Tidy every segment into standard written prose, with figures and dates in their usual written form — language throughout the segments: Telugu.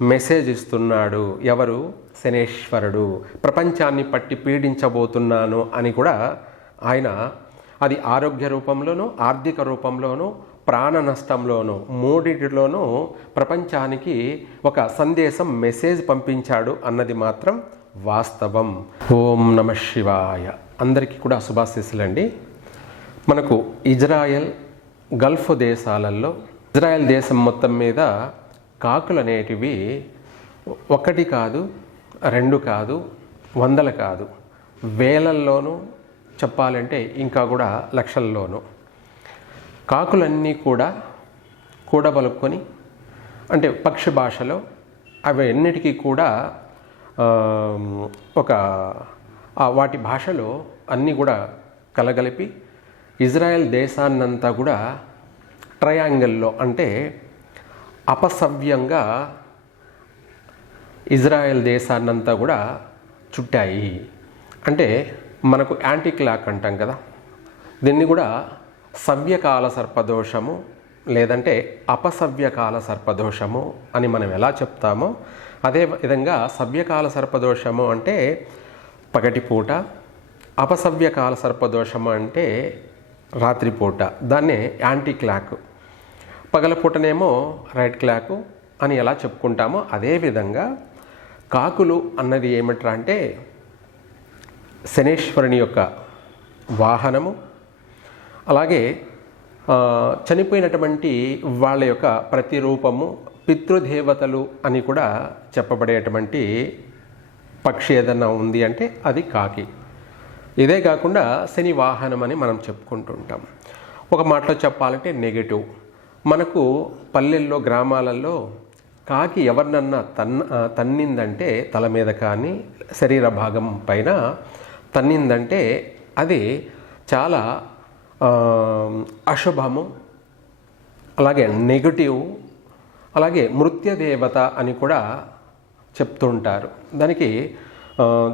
మెసేజ్ ఇస్తున్నాడు. ఎవరు? శనేశ్వరుడు. ప్రపంచాన్ని పట్టి పీడించబోతున్నాను అని కూడా ఆయన అది ఆరోగ్య రూపంలోనూ ఆర్థిక రూపంలోనూ ప్రాణ నష్టంలోనూ మూడిటిలోనూ ప్రపంచానికి ఒక సందేశం మెసేజ్ పంపించాడు అన్నది మాత్రం వాస్తవం. ఓం నమ శివాయ. అందరికీ కూడా శుభాశీస్సులండి. మనకు ఇజ్రాయెల్ గల్ఫ్ దేశాలలో ఇజ్రాయెల్ దేశం మొత్తం మీద కాకులు అనేటివి ఒకటి కాదు, రెండు కాదు, వందలు కాదు, వేలల్లోనూ చెప్పాలంటే ఇంకా కూడా లక్షల్లోనూ కాకులన్నీ కూడా కూడబలుక్కొని, అంటే పక్షి భాషలో అవి అన్నిటికీ కూడా ఒక వాటి భాషలో అన్నీ కూడా కలగలిపి ఇజ్రాయెల్ దేశాన్నంతా కూడా ట్రయాంగిల్లో అంటే అపసవ్యంగా ఇజ్రాయెల్ దేశాన్నంతా కూడా చుట్టాయి. అంటే మనకు యాంటీ క్లాక్ అంటాం కదా, దీన్ని కూడా సవ్యకాల సర్పదోషము లేదంటే అపసవ్యకాల సర్పదోషము అని మనం ఎలా చెప్తామో అదే విధంగా సవ్యకాల సర్పదోషము అంటే పగటిపూట, అపసవ్యకాల సర్పదోషము అంటే రాత్రిపూట. దాన్నే యాంటీ క్లాక్. పగలపూటనేమో రైట్ క్లాకు అని ఎలా చెప్పుకుంటామో అదేవిధంగా కాకులు అన్నది ఏమిట్రా అంటే శనేశ్వరుని యొక్క వాహనము. అలాగే చనిపోయినటువంటి వాళ్ళ యొక్క ప్రతిరూపము, పితృదేవతలు అని కూడా చెప్పబడేటువంటి పక్షి ఏదన్నా ఉంది అంటే అది కాకి. ఇదే కాకుండా శని వాహనం అని మనం చెప్పుకుంటుంటాం. ఒక మాటలో చెప్పాలంటే నెగటివ్. మనకు పల్లెల్లో గ్రామాలలో కాకి ఎవరినన్నా తన్నిందంటే తల మీద కానీ శరీర భాగం పైన తన్నిందంటే అది చాలా అశుభము, అలాగే నెగటివ్, అలాగే మృత్యుదేవత అని కూడా చెప్తుంటారు. దానికి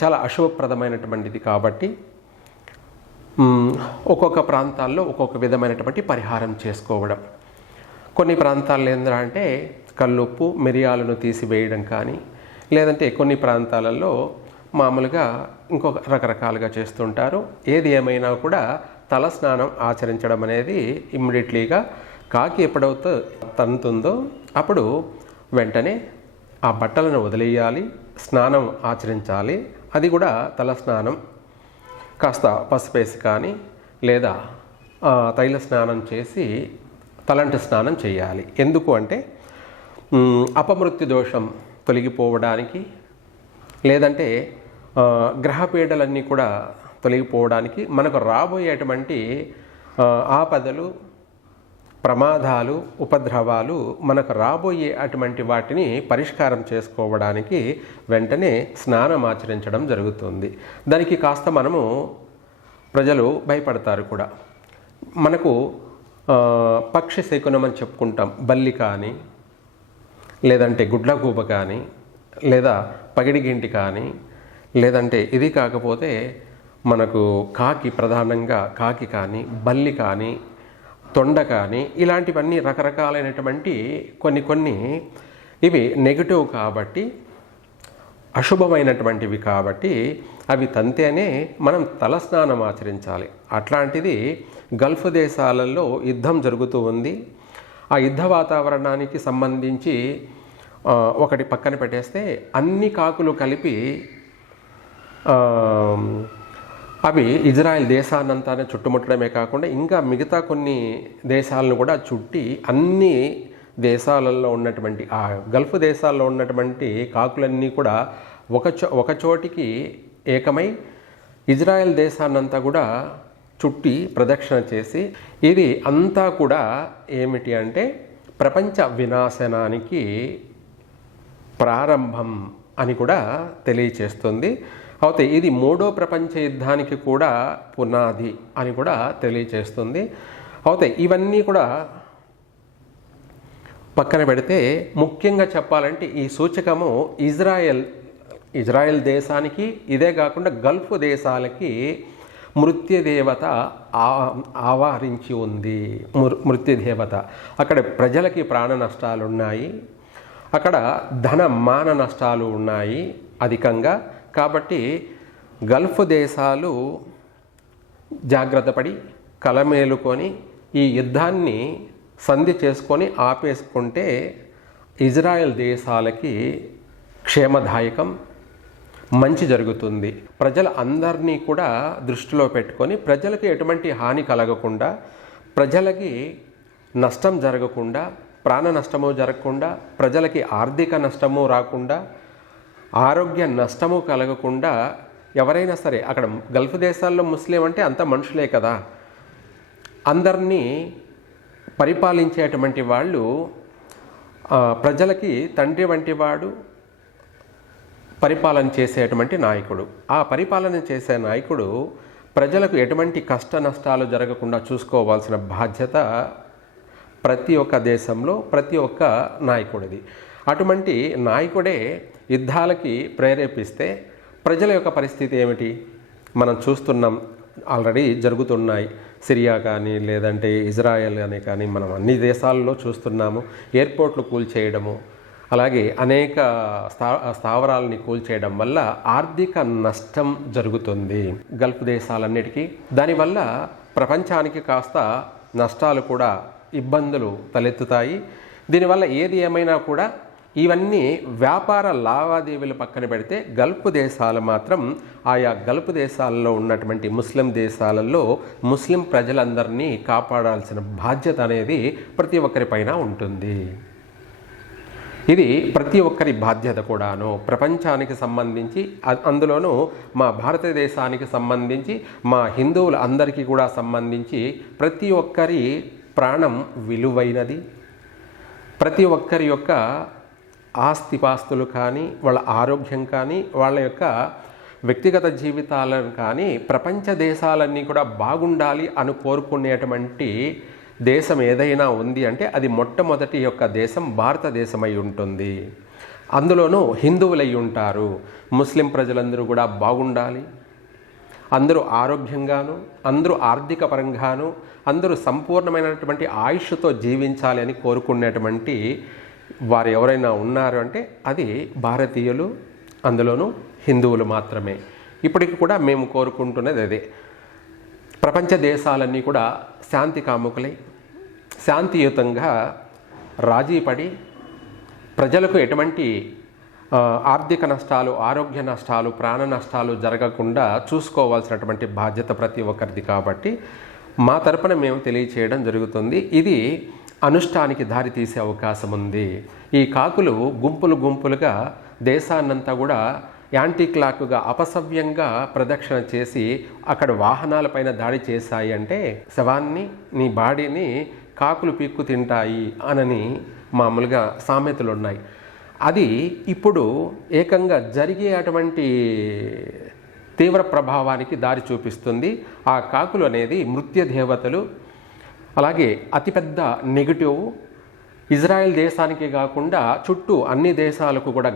చాలా అశుభప్రదమైనటువంటిది కాబట్టి ఒక్కొక్క ప్రాంతాల్లో ఒక్కొక్క విధమైనటువంటి పరిహారం చేసుకోవడం. కొన్ని ప్రాంతాల్లో ఏంటంటే కల్లుప్పు మిరియాలను తీసివేయడం కానీ, లేదంటే కొన్ని ప్రాంతాలలో మామూలుగా ఇంకొక రకరకాలుగా చేస్తుంటారు. ఏది ఏమైనా కూడా తల స్నానం ఆచరించడం అనేది ఇమ్మీడియట్లీగా కాకి ఎప్పుడైతే తన్నుతుందో అప్పుడు వెంటనే ఆ బట్టలను వదిలేయాలి, స్నానం ఆచరించాలి. అది కూడా తల స్నానం కాస్త పసుపేసి కానీ లేదా తైల స్నానం చేసి తలంటి స్నానం చేయాలి. ఎందుకు అంటే అపమృత్యు దోషం తొలగిపోవడానికి, లేదంటే గ్రహపీడలన్నీ కూడా తొలగిపోవడానికి, మనకు రాబోయేటువంటి ఆపదలు, ప్రమాదాలు, ఉపద్రవాలు మనకు రాబోయే అటువంటి వాటిని పరిష్కారం చేసుకోవడానికి వెంటనే స్నానం ఆచరించడం జరుగుతుంది. దానికి కాస్త మనము ప్రజలు భయపడతారు కూడా. మనకు పక్షి శకునం అని చెప్పుకుంటాం. బల్లి కానీ, లేదంటే గుడ్లగూబ కానీ, లేదా పగిడిగింటి కానీ, లేదంటే ఇది కాకపోతే మనకు కాకి, ప్రధానంగా కాకి కానీ, బల్లి కానీ, తొండ కానీ, ఇలాంటివన్నీ రకరకాలైనటువంటి కొన్ని ఇవి నెగిటివ్ కాబట్టి, అశుభమైనటువంటివి కాబట్టి అవి తంతేనే మనం తలస్నానం ఆచరించాలి. అట్లాంటిది గల్ఫ్ దేశాలలో యుద్ధం జరుగుతూ ఉంది. ఆ యుద్ధ వాతావరణానికి సంబంధించి ఒకటి పక్కన పెట్టేస్తే అన్ని కాకులు కలిపి అవి ఇజ్రాయెల్ దేశాన్నంతానే చుట్టుముట్టడమే కాకుండా ఇంకా మిగతా కొన్ని దేశాలను కూడా చుట్టి అన్ని దేశాలలో ఉన్నటువంటి ఆ గల్ఫ్ దేశాల్లో ఉన్నటువంటి కాకులన్నీ కూడా ఒక చోటికి ఏకమై ఇజ్రాయెల్ దేశాన్నంతా కూడా చుట్టి ప్రదక్షిణ చేసి, ఇది అంతా కూడా ఏమిటి అంటే ప్రపంచ వినాశనానికి ప్రారంభం అని కూడా తెలియచేస్తుంది. అయితే ఇది మూడో ప్రపంచ యుద్ధానికి కూడా పునాది అని కూడా తెలియచేస్తుంది. అయితే ఇవన్నీ కూడా పక్కన పెడితే ముఖ్యంగా చెప్పాలంటే ఈ సూచకము ఇజ్రాయెల్ దేశానికి, ఇదే కాకుండా గల్ఫ్ దేశాలకి మృత్యుదేవత ఆవరించి ఉంది. మృత్యుదేవత అక్కడ ప్రజలకి ప్రాణ నష్టాలు ఉన్నాయి. అక్కడ ధన మాన నష్టాలు ఉన్నాయి అధికంగా. కాబట్టి గల్ఫ్ దేశాలు జాగ్రత్త పడి కలమేలుకొని ఈ యుద్ధాన్ని సంధి చేసుకొని ఆపేసుకుంటే ఇజ్రాయెల్ దేశాలకి క్షేమదాయకం, మంచి జరుగుతుంది. ప్రజల అందరినీ కూడా దృష్టిలో పెట్టుకొని ప్రజలకు ఎటువంటి హాని కలగకుండా, ప్రజలకి నష్టం జరగకుండా, ప్రాణ నష్టము జరగకుండా, ప్రజలకి ఆర్థిక నష్టము రాకుండా, ఆరోగ్య నష్టము కలగకుండా ఎవరైనా సరే అక్కడ గల్ఫ్ దేశాల్లో ముస్లిం అంటే అంత మనుషులే కదా, అందరినీ పరిపాలించేటువంటి వాళ్ళు ప్రజలకి తండ్రి వంటి వాడు, పరిపాలన చేసేటువంటి నాయకుడు. ఆ పరిపాలన చేసే నాయకుడు ప్రజలకు ఎటువంటి కష్ట నష్టాలు జరగకుండా చూసుకోవాల్సిన బాధ్యత ప్రతి ఒక్క దేశంలో ప్రతి ఒక్క నాయకుడిది. అటువంటి నాయకుడే యుద్ధాలకి ప్రేరేపిస్తే ప్రజల యొక్క పరిస్థితి ఏమిటి? మనం చూస్తున్నాం, ఆల్రెడీ జరుగుతున్నాయి. సిరియా కానీ లేదంటే ఇజ్రాయెల్ అని కానీ మనం అన్ని దేశాల్లో చూస్తున్నాము. ఎయిర్పోర్ట్లు కూల్చేయడము, అలాగే అనేక స్థావరాలని కూల్చేయడం వల్ల ఆర్థిక నష్టం జరుగుతుంది గల్ఫ్ దేశాలన్నిటికీ. దానివల్ల ప్రపంచానికి కాస్త నష్టాలు కూడా, ఇబ్బందులు తలెత్తుతాయి. దీనివల్ల ఏది ఏమైనా కూడా ఇవన్నీ వ్యాపార లావాదేవీలు పక్కన పెడితే గల్ఫ్ దేశాలు మాత్రం ఆయా గల్ఫ్ దేశాలలో ఉన్నటువంటి ముస్లిం దేశాలలో ముస్లిం ప్రజలందరినీ కాపాడాల్సిన బాధ్యత అనేది ప్రతి ఒక్కరిపైన ఉంటుంది. ఇది ప్రతి ఒక్కరి బాధ్యత కూడాను. ప్రపంచానికి సంబంధించి, అందులోనూ మా భారతదేశానికి సంబంధించి, మా హిందువులు అందరికీ కూడా సంబంధించి ప్రతి ఒక్కరి ప్రాణం విలువైనది. ప్రతి ఒక్కరి యొక్క ఆస్తిపాస్తులు కానీ, వాళ్ళ ఆరోగ్యం కానీ, వాళ్ళ యొక్క వ్యక్తిగత జీవితాలను కానీ ప్రపంచ దేశాలన్నీ కూడా బాగుండాలి అని కోరుకునేటువంటి దేశం ఏదైనా ఉంది అంటే అది మొట్టమొదటి యొక్క దేశం భారతదేశం అయి ఉంటుంది. అందులోనూ హిందువులై ఉంటారు. ముస్లిం ప్రజలందరూ కూడా బాగుండాలి, అందరూ ఆరోగ్యంగాను, అందరూ ఆర్థిక పరంగాను, అందరూ సంపూర్ణమైనటువంటి ఆయుష్తో జీవించాలి అని కోరుకునేటువంటి వారు ఎవరైనా ఉన్నారు అంటే అది భారతీయులు, అందులోనూ హిందువులు మాత్రమే. ఇప్పటికి కూడా మేము కోరుకుంటున్నది అదే. ప్రపంచ దేశాలన్నీ కూడా శాంతి కాముకులై శాంతియుతంగా రాజీపడి ప్రజలకు ఎటువంటి ఆర్థిక నష్టాలు, ఆరోగ్య నష్టాలు, ప్రాణ నష్టాలు జరగకుండా చూసుకోవాల్సినటువంటి బాధ్యత ప్రతి ఒక్కరిది. కాబట్టి మా తరపున మేము తెలియచేయడం జరుగుతుంది. ఇది అనుష్ఠానికి దారితీసే అవకాశం ఉంది. ఈ కాకులు గుంపులు గుంపులుగా దేశాన్నంతా కూడా యాంటీ క్లాక్గా అపసవ్యంగా ప్రదక్షిణ చేసి అక్కడ వాహనాలపైన దాడి చేశాయి అంటే శవాన్ని, నీ బాడీని కాకులు పీక్కు తింటాయి అనని మామూలుగా సామెతలు ఉన్నాయి. అది ఇప్పుడు ఏకంగా జరిగే అటువంటి తీవ్ర ప్రభావానికి దారి చూపిస్తుంది. ఆ కాకులు అనేది మృత్యు దేవతలు. అలాగే అతిపెద్ద నెగిటివ్ ఇజ్రాయెల్ దేశానికి కాకుండా చుట్టూ అన్ని దేశాలకు కూడా,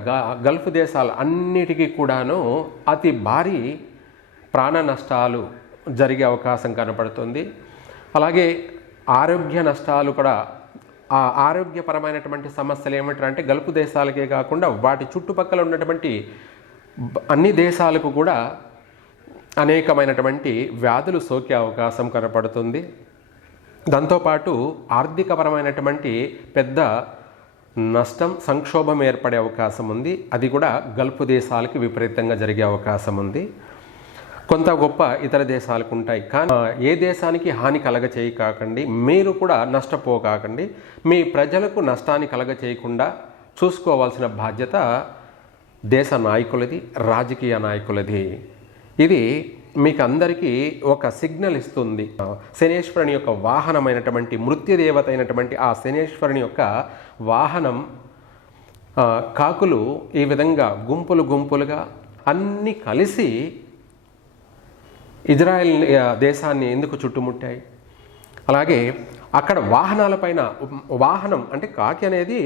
గల్ఫ్ దేశాలు అన్నిటికీ కూడాను అతి భారీ ప్రాణ నష్టాలు జరిగే అవకాశం కనపడుతుంది. అలాగే ఆరోగ్య నష్టాలు కూడా. ఆ ఆరోగ్యపరమైనటువంటి సమస్యలు ఏమిటంటే గల్ఫ్ దేశాలకే కాకుండా వాటి చుట్టుపక్కల ఉన్నటువంటి అన్ని దేశాలకు కూడా అనేకమైనటువంటి వ్యాధులు సోకే అవకాశం కనపడుతుంది. దాంతోపాటు ఆర్థికపరమైనటువంటి పెద్ద నష్టం, సంక్షోభం ఏర్పడే అవకాశం ఉంది. అది కూడా గల్ఫ్ దేశాలకి విపరీతంగా జరిగే అవకాశం ఉంది. కొంత గొప్ప ఇతర దేశాలకు ఉంటాయి, కానీ ఏ దేశానికి హాని కలగ చేయకండి, మీరు కూడా నష్టపోకండి. మీ ప్రజలకు నష్టాన్ని కలగ చేయకుండా చూసుకోవాల్సిన బాధ్యత దేశ నాయకులది, రాజకీయ నాయకులది. ఇది మీకు అందరికీ ఒక సిగ్నల్ ఇస్తుంది. శనేశ్వరుని యొక్క వాహనమైనటువంటి మృత్యుదేవత అయినటువంటి ఆ శనేశ్వరుని యొక్క వాహనం కాకులు ఈ విధంగా గుంపులు గుంపులుగా అన్నీ కలిసి ఇజ్రాయెల్ దేశాన్ని ఎందుకు చుట్టుముట్టాయి? అలాగే అక్కడ వాహనాలపైన, వాహనం అంటే కాకి అనేది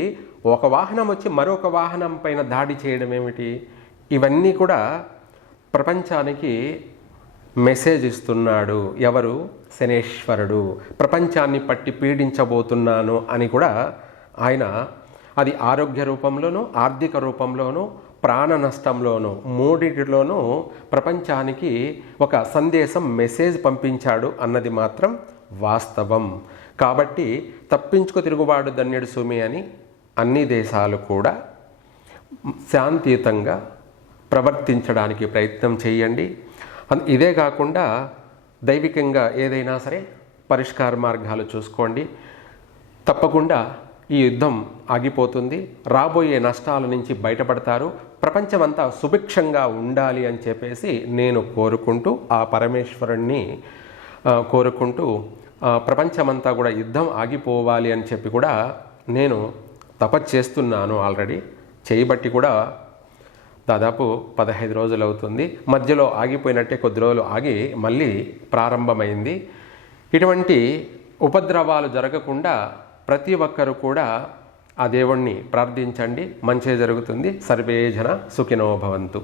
ఒక వాహనం వచ్చి మరొక వాహనం పైన దాడి చేయడం ఏమిటి? ఇవన్నీ కూడా ప్రపంచానికి మెసేజ్ ఇస్తున్నాడు. ఎవరు? శనేశ్వరుడు. ప్రపంచాన్ని పట్టి పీడించబోతున్నాను అని కూడా ఆయన అది ఆరోగ్య రూపంలోనూ, ఆర్థిక రూపంలోనూ, ప్రాణ నష్టంలోనూ, మూడిటిలోనూ ప్రపంచానికి ఒక సందేశం, మెసేజ్ పంపించాడు అన్నది మాత్రం వాస్తవం. కాబట్టి తప్పించుకు తిరుగుబాటు ధన్యుడు సుమి అని అన్ని దేశాలు కూడా శాంతియుతంగా ప్రవర్తించడానికి ప్రయత్నం చేయండి. ఇదే కాకుండా దైవికంగా ఏదైనా సరే పరిష్కార మార్గాలు చూసుకోండి. తప్పకుండా ఈ యుద్ధం ఆగిపోతుంది, రాబోయే నష్టాల నుంచి బయటపడతారు, ప్రపంచమంతా సుభిక్షంగా ఉండాలి అని చెప్పేసి నేను కోరుకుంటూ, ఆ పరమేశ్వరుణ్ణి కోరుకుంటూ, ప్రపంచమంతా కూడా యుద్ధం ఆగిపోవాలి అని చెప్పి కూడా నేను తపస్సు ఆల్రెడీ చేయబట్టి కూడా దాదాపు 15 రోజులు అవుతుంది. మధ్యలో ఆగిపోయినట్టే కొద్ది రోజులు ఆగి మళ్ళీ ప్రారంభమైంది. ఇటువంటి ఉపద్రవాలు జరగకుండా ప్రతి ఒక్కరు కూడా ఆ దేవుణ్ణి ప్రార్థించండి, మంచే జరుగుతుంది. సర్వే జన సుఖినో భవంతు.